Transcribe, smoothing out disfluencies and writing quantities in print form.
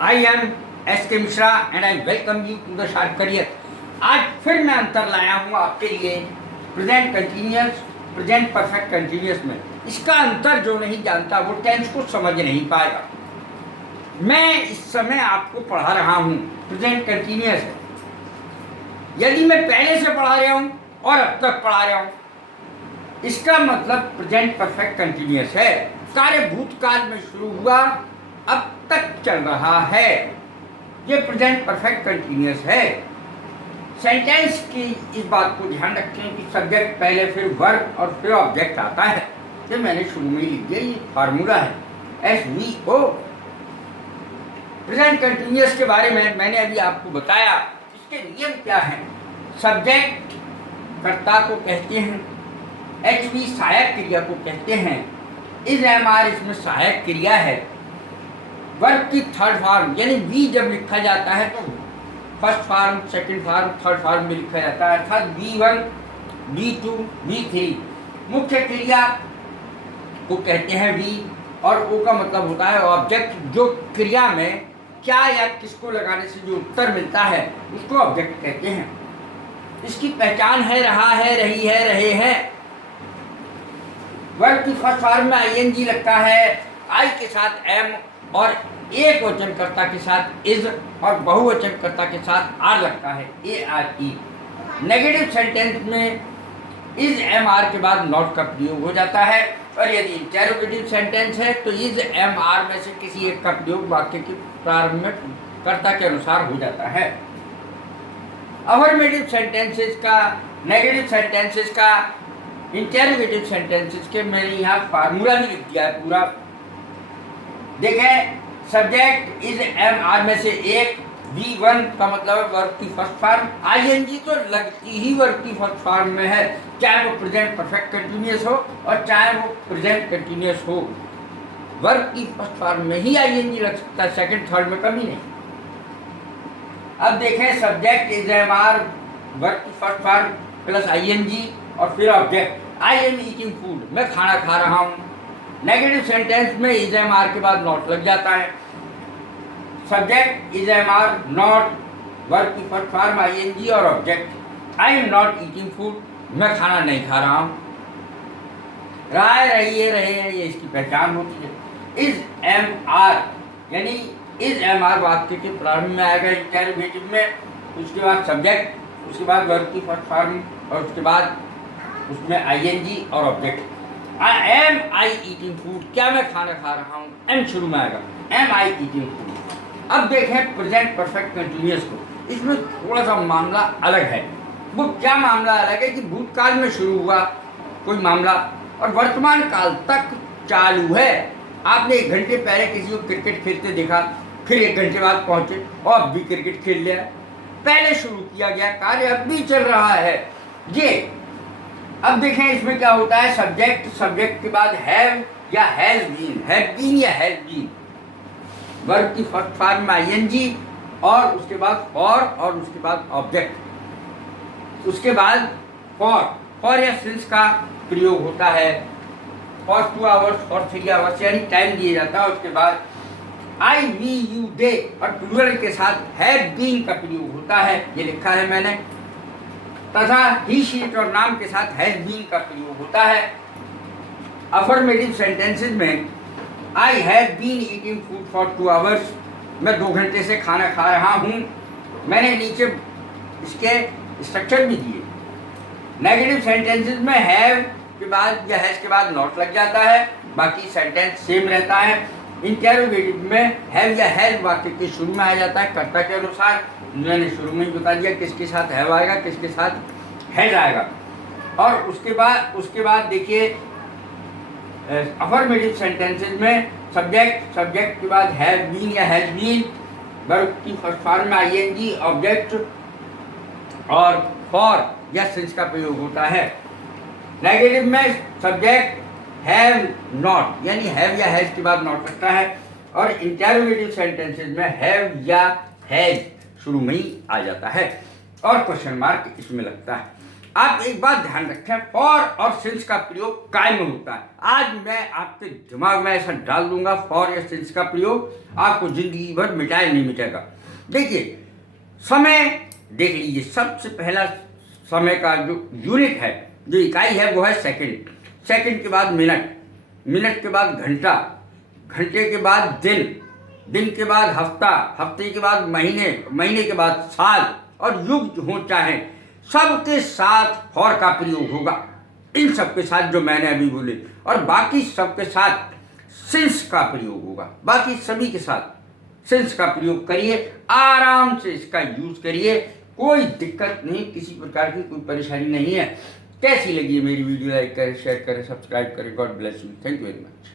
I am S.K. Mishra and I welcome you to the sharp career. आज फिर मैं अंतर लाया हूँ आपके लिए present continuous, present perfect continuous में। इसका अंतर जो नहीं जानता वो टेंस को समझ नहीं पाएगा। मैं इस समय आपको पढ़ा रहा हूँ प्रेजेंट कंटिन्यूअस है। यदि मैं पहले से पढ़ा रहा हूँ और अब तक पढ़ा रहा हूँ, इसका मतलब प्रेजेंट परफेक्ट कंटिन्यूअस है। कार्य भूतकाल में शुरू हुआ, अब तक चल रहा है, ये प्रेजेंट परफेक्ट कंटिन्यूअस है। सेंटेंस की इस बात को ध्यान रखें कि सब्जेक्ट पहले, फिर वर्ब और फिर ऑब्जेक्ट आता है। ये मैंने शुरू में लिख दिया, ये फार्मूला है SVO। प्रेजेंट कंटिन्यूअस के बारे में मैंने अभी आपको बताया, इसके नियम क्या हैं। सब्जेक्ट कर्ता को कहते हैं, HV सहायक क्रिया को कहते हैं, इज MR इसमें सहायक क्रिया है। वर्ब की थर्ड फॉर्म यानी V जब लिखा जाता है तो first form, second form, third form में लिखा जाता है, अर्थात V1, V2, V3। मुख्य क्रिया को कहते हैं V और O का मतलब होता है ऑब्जेक्ट। जो क्रिया में क्या या किसको लगाने से जो उत्तर मिलता है उसको ऑब्जेक्ट कहते हैं। इसकी पहचान है रहा है, रही है, रहे हैं। वर्ब की फर्स्ट फॉर्म में ING लगता है, I के साथ M और एक वचनकर्ता के साथ इज और बहुवचनकर्ता के साथ आर लगता है, ARE। नेगेटिव सेंटेंस में इज MR के बाद नॉट का प्रयोग हो जाता है, और यदि इंटेरोगेटिव सेंटेंस है तो इज MR में से किसी एक का प्रयोग वाक्य के प्रारंभ में कर्ता के अनुसार हो जाता है। अफर्मेटिव सेंटेंसेस का, नेगेटिव सेंटेंसेस का, इंटेरोगेटिव सेंटेंसेस के मैंने यहाँ फार्मूला भी लिख दिया है पूरा। देखें, सब्जेक्ट इज MR में से एक, V1 का मतलब वर्ब की फर्स्ट फॉर्म, ING तो लगती ही वर्ब की फर्स्ट फॉर्म में है, चाहे वो प्रेजेंट परफेक्ट कंटिन्यूअस हो और चाहे वो प्रेजेंट कंटिन्यूअस हो। वर्ब की फर्स्ट फॉर्म में ही ING लग सकता है, सेकंड थर्ड में कभी नहीं। अब देखें, सब्जेक्ट इज MR, वर्ब की फर्स्ट फॉर्म प्लस ING और फिर object, I am eating food, मैं खाना खा रहा हूँ। नेगेटिव सेंटेंस में इज MR के बाद नॉट लग जाता है। Subject is MR, not, verb की फर्स्ट फॉर्म ING और object, I am not eating food, मैं खाना नहीं खा रहा हूँ। रहा है, रही है, रहे हैं, ये इसकी पहचान होती है। इज MR यानी इज MR वाक्य के प्रारंभ में आएगा इंटेरोगेटिव में, उसके बाद सब्जेक्ट, उसके बाद वर्ब की फर्स्ट फॉर्म और उसके बाद उसमें ING और object. Am I eating food, क्या मैं खाना खा रहा हूँ, M शुरू में आएगा, Am I eating food। अब देखें प्रेजेंट परफेक्ट कंटिन्यूअस को, इसमें थोड़ा सा मामला अलग है। वो क्या मामला अलग है कि भूतकाल में शुरू हुआ कोई मामला और वर्तमान काल तक चालू है। आपने 1 घंटे पहले किसी को क्रिकेट खेलते देखा, फिर 1 घंटे बाद पहुंचे और अब भी क्रिकेट खेल लिया। पहले शुरू किया गया कार्य अब भी चल रहा है ये। अब देखें इसमें क्या होता है, सब्जेक्ट के बाद हैव या हैज बीन या हैज बीन, वर्ब की फर्स्ट फॉर्म में ING और उसके बाद फॉर और उसके बाद ऑब्जेक्ट, उसके बाद फॉर या सिंस का प्रयोग होता है। फॉर 2 आवर्स, फॉर 3 आवर्स यानी टाइम दिया जाता है। उसके बाद I, we, you, they और प्लूरल के साथ हैव बीन का प्रयोग होता है, ये लिखा है मैंने। तथा ही, शी और नाम के साथ हैज बीन का प्रयोग होता है। अफर्मेटिव सेंटेंसेस में I have been eating food for 2 hours, मैं 2 घंटे से खाना खा रहा हूँ। मैंने नीचे इसके स्ट्रक्चर भी दिए। नेगेटिव सेंटेंसेस में हैव के बाद या हैज के बाद नॉट लग जाता है, बाकी सेंटेंस सेम रहता है। इंटेरोगेटिव में हैव या हैज वाक्य के शुरू में आ जाता है कर्ता के अनुसार। मैंने शुरू में ही बता दिया किसके साथ हैव आएगा, किसके साथ हैज आएगा। और उसके बाद देखिए अफर्मेटिव सेंटेंसेस में सब्जेक्ट के बाद हैव बीन या हैज बीन, वर्ब की फर्स्ट फॉर्म में ING, ऑब्जेक्ट और फॉर या सिंस का प्रयोग होता है। नेगेटिव में सब्जेक्ट हैव नॉट यानी हैव या हैज के बाद नॉट लगता है, और इंटेरोगेटिव सेंटेंसेस में हैव या हैज शुरू में ही आ जाता है और क्वेश्चन मार्क इसमें लगता है। आप एक बात ध्यान रखें, फॉर और सिंस का प्रयोग कायम होता है। आज मैं आपके दिमाग में ऐसा डाल दूंगा, फॉर या सिंस का प्रयोग आपको जिंदगी भर मिटाए नहीं मिटेगा। देखिए समय देख लीजिए, सबसे पहला समय का जो यूनिट है, जो इकाई है, वो है सेकंड। सेकंड के बाद मिनट, मिनट के बाद घंटा, घंटे के बाद दिन, दिन के बाद हफ्ता, हफ्ते के बाद महीने, महीने के बाद साल, और युग हो चाहे, सबके साथ फॉर का प्रयोग होगा। इन सबके साथ जो मैंने अभी बोले, और बाकी सबके साथ सिंस का प्रयोग होगा। बाकी सभी के साथ सिंस का प्रयोग करिए, आराम से इसका यूज करिए, कोई दिक्कत नहीं, किसी प्रकार की कोई परेशानी नहीं है। कैसी लगी मेरी वीडियो? लाइक करें, शेयर करें, सब्सक्राइब करें। God bless you. Thank you very much.